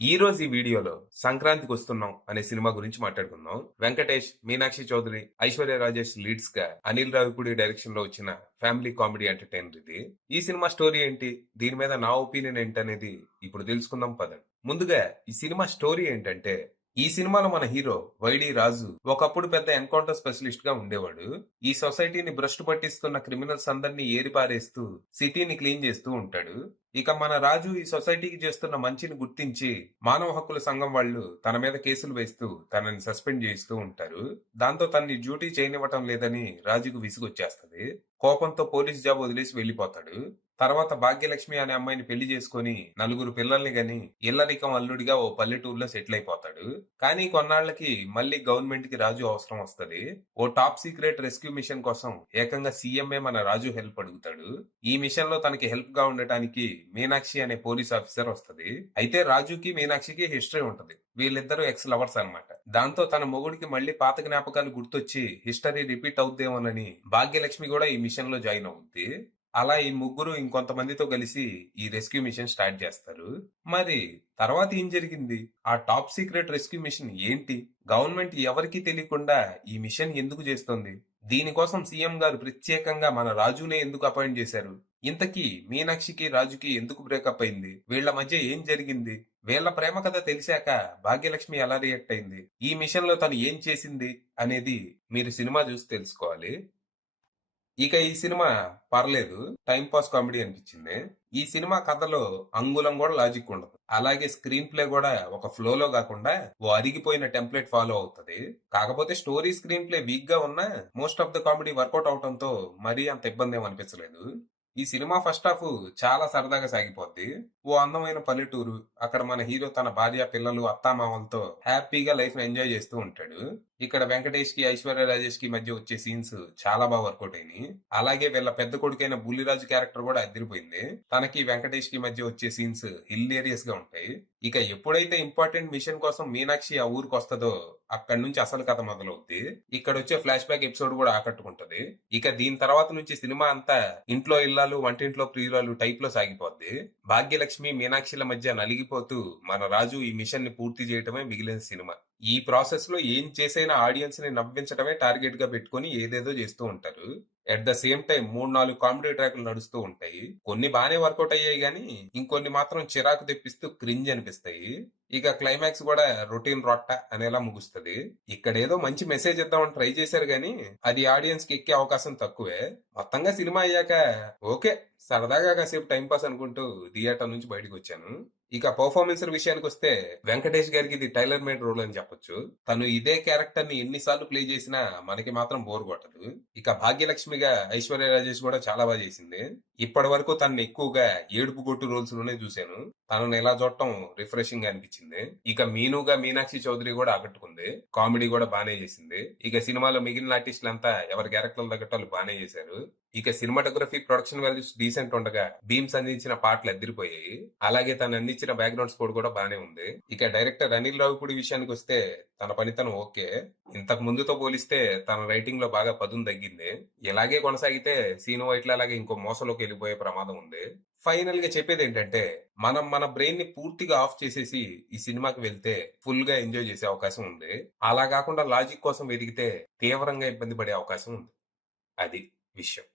ఈ రోజు ఈ వీడియోలో సంక్రాంతికి వస్తున్నాం అనే సినిమా గురించి మాట్లాడుకుందాం. వెంకటేష్, మీనాక్షి చౌదరి, ఐశ్వర్య రాజేష్ లీడ్స్ గా అనిల్ రావిపూడి డైరెక్షన్ లో వచ్చిన ఫ్యామిలీ కామెడీ ఎంటర్టైనర్ ఇది. ఈ సినిమా స్టోరీ ఏంటి, దీని మీద నా ఒపీనియన్ ఏంటనేది ఇప్పుడు తెలుసుకుందాం పదండి. ముందుగా ఈ సినిమా స్టోరీ ఏంటంటే, ఈ సినిమాలో మన హీరో వైడి రాజు ఒకప్పుడు పెద్ద ఎన్కౌంటర్ స్పెషలిస్ట్ గా ఉండేవాడు. ఈ సొసైటీని భ్రష్టు పట్టిస్తున్న క్రిమినల్స్ అందరినీ ఏరిపారేస్తూ సిటీని క్లీన్ చేస్తూ ఉంటాడు. ఇక మన రాజు ఈ సొసైటీకి చేస్తున్న మంచిని గుర్తించి మానవ హక్కుల సంఘం వాళ్ళు తన మీద కేసులు వేస్తూ తనని సస్పెండ్ చేస్తూ ఉంటారు. దాంతో తనని డ్యూటీ చేయనివ్వటం లేదని రాజుకు విసుగొచ్చేస్తది. కోపంతో పోలీస్ జాబ్ వదిలేసి వెళ్లిపోతాడు. తర్వాత భాగ్యలక్ష్మి అనే అమ్మాయిని పెళ్లి చేసుకుని నలుగురు పిల్లల్ని గని ఇల్లరికం అల్లుడిగా ఓ పల్లెటూరులో సెటిల్ అయిపోతాడు. కానీ కొన్నాళ్లకి మళ్ళీ గవర్నమెంట్ కి రాజు అవసరం వస్తది. ఓ టాప్ సీక్రెట్ రెస్క్యూ మిషన్ కోసం ఏకంగా సీఎంఏ మన రాజు హెల్ప్ అడుగుతాడు. ఈ మిషన్ లో తనకి హెల్ప్ గా ఉండటానికి మీనాక్షి అనే పోలీస్ ఆఫీసర్ వస్తది. అయితే రాజుకి మీనాక్షికి హిస్టరీ ఉంటది. వీళ్ళిద్దరూ ఎక్స్ లవర్స్ అన్నమాట. దాంతో తన మొగుడికి మళ్ళీ పాత జ్ఞాపకాలు గుర్తొచ్చి హిస్టరీ రిపీట్ అవుద్దేమోనని భాగ్యలక్ష్మి కూడా ఈ మిషన్ లో జాయిన్ అవుద్ది. అలా ఈ ముగ్గురు ఇంకొంతమందితో కలిసి ఈ రెస్క్యూ మిషన్ స్టార్ట్ చేస్తారు. మరి తర్వాత ఏం జరిగింది? ఆ టాప్ సీక్రెట్ రెస్క్యూ మిషన్ ఏంటి? గవర్నమెంట్ ఎవరికీ తెలియకుండా ఈ మిషన్ ఎందుకు చేస్తోంది? దీనికోసం సీఎం గారు ప్రత్యేకంగా మన రాజునే ఎందుకు అపాయింట్ చేశారు? ఇంతకీ మీనాక్షికి రాజుకి ఎందుకు బ్రేకప్ అయింది? వీళ్ల మధ్య ఏం జరిగింది? వీళ్ల ప్రేమ కథ తెలిసాక భాగ్యలక్ష్మి ఎలా రియాక్ట్ అయింది? ఈ మిషన్ లో తను ఏం చేసింది అనేది మీరు సినిమా చూసి తెలుసుకోవాలి. ఇక ఈ సినిమా పర్లేదు, టైం పాస్ కామెడీ అనిపించింది. ఈ సినిమా కథలో అంగుళం కూడా లాజిక్ ఉండదు. అలాగే స్క్రీన్ ప్లే కూడా ఒక ఫ్లోలో కాకుండా ఓ అరిగిపోయిన టెంప్లెట్ ఫాలో అవుతది. కాకపోతే స్టోరీ స్క్రీన్ ప్లే వీక్ గా ఉన్నా most of the comedy workout అవడంతో మరీ అంత ఇబ్బంది ఏం అనిపించలేదు. ఈ సినిమా ఫస్ట్ హాఫ్ చాలా సరదాగా సాగిపోద్ది. ఓ అందమైన పల్లెటూరు, అక్కడ మన హీరో తన భార్య, పిల్లలు, అత్తామామలతో హ్యాపీగా లైఫ్ ఎంజాయ్ చేస్తూ ఉంటాడు. ఇక్కడ వెంకటేష్ కి, ఐశ్వర్య రాజేష్ కి మధ్య వచ్చే సీన్స్ చాలా బాగా వర్కౌట్ అయినాయి. అలాగే వీళ్ళ పెద్ద కొడుకైన బుల్లిరాజు క్యారెక్టర్ కూడా అదిరిపోయింది. తనకి వెంకటేష్ కి మధ్య వచ్చే సీన్స్ హిల్లేరియస్ గా ఉంటాయి. ఇక ఎప్పుడైతే ఇంపార్టెంట్ మిషన్ కోసం మీనాక్షి ఆ ఊరికి వస్తుందో అక్కడి నుంచి అసలు కథ మొదలవుద్ది. ఇక్కడ వచ్చే ఫ్లాష్ బ్యాక్ ఎపిసోడ్ కూడా ఆకట్టుకుంటది. ఇక దీని తర్వాత నుంచి సినిమా అంతా ఇంట్లో ఇల్లాలు, వంటింట్లో ప్రియురాలు టైప్ లో సాగిపోద్ది. భాగ్యలక్ష్మి, మీనాక్షిల మధ్య నలిగిపోతూ మన రాజు ఈ మిషన్ ని పూర్తి చేయటమే మిగిలిన సినిమా. ఈ ప్రాసెస్ లో ఏం చేసైనా ఆడియన్స్ ని నవ్వించడమే టార్గెట్ గా పెట్టుకుని ఏదేదో చేస్తూ ఉంటారు. At the same time 3-4 comedy ట్రాక్లు నడుస్తూ ఉంటాయి. కొన్ని బానే వర్కౌట్ అయ్యాయి గానీ ఇంకొన్ని మాత్రం చిరాకు తెప్పిస్తూ క్రింజ్ అనిపిస్తాయి. ఇక క్లైమాక్స్ కూడా రొటీన్ రొట్ట అనేలా ముగుస్తుంది. ఇక్కడేదో మంచి మెసేజ్ ఇద్దామని ట్రై చేశారు గానీ అది ఆడియన్స్ కి ఎక్కే అవకాశం తక్కువే. మొత్తంగా సినిమా అయ్యాక ఓకే, సరదాగా కాసేపు టైం పాస్ అనుకుంటూ థియేటర్ నుంచి బయటకు వచ్చాను. ఇక పర్ఫార్మెన్స్ విషయానికి వస్తే వెంకటేష్ గారికి ఇది టైలర్ మేడ్ రోల్ అని చెప్పొచ్చు. తను ఇదే క్యారెక్టర్ ని ఎన్నిసార్లు ప్లే చేసినా మనకి మాత్రం బోర్ కొట్టదు. ఇక భాగ్యలక్ష్మిగా ఐశ్వర్య రాజేష్ కూడా చాలా బాగా చేసింది. ఇప్పటి వరకు తనని ఎక్కువగా ఏడుపు కొట్టు రోల్స్ లోనే చూశాను. తనను ఎలా చూడటం రిఫ్రెషింగ్ గా అనిపించింది. ఇక మీనుగా మీనాక్షి చౌదరి కూడా ఆకట్టుకుంది. కామెడీ కూడా బానే చేసింది. ఇక సినిమాలో మిగిలిన ఆర్టిస్టులంతా ఎవరి క్యారెక్టర్లు తగ్గట్టు వాళ్ళు బానే చేశారు. ఇక సినిమాటోగ్రఫీ, ప్రొడక్షన్ వాల్యూస్ డీసెంట్ ఉండగా భీమ్స్ అందించిన పాటలు అదిరిపోయాయి. అలాగే తను అందించిన బ్యాక్గ్రౌండ్ స్కోర్ కూడా బానే ఉంది. ఇక డైరెక్టర్ అనిల్ రావిపూడి విషయానికి వస్తే తన పనితనం ఓకే. ఇంతకు ముందుతో పోలిస్తే తన రైటింగ్ లో బాగా పదును తగ్గింది. ఇలాగే కొనసాగితే సీను వైట్ల అలాగే ఇంకో మోసలోకి వెళ్ళిపోయే ప్రమాదం ఉంది. ఫైనల్ గా చెప్పేది ఏంటంటే, మనం మన బ్రెయిన్ ని పూర్తిగా ఆఫ్ చేసేసి ఈ సినిమాకి వెళ్తే ఫుల్ గా ఎంజాయ్ చేసే అవకాశం ఉంది. అలా కాకుండా లాజిక్ కోసం వెతికితే తీవ్రంగా ఇబ్బంది పడే అవకాశం ఉంది. అది విషయం.